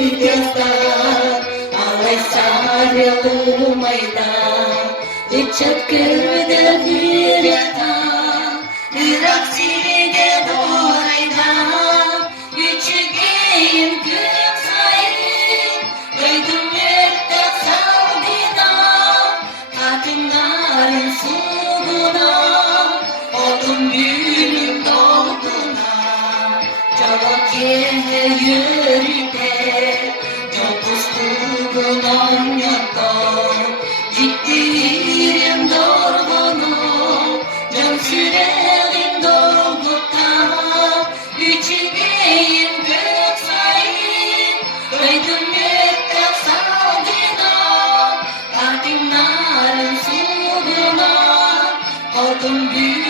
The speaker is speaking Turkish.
gözler alay sarılı meydan Uçup kırdı bir yatan bir aksine doğraydan Küçükeyim gök sayın Duydum yurtta savdina Kadınların suğuna Oldum gülüm doğduna Çok yürüde Çok ustuğunun yoktu Gittiğim doğrunu Can sürelim doğdukta Küçükeyim gök sayın Duydum yurtta savdina Kadınların suğuna Oldum gülüm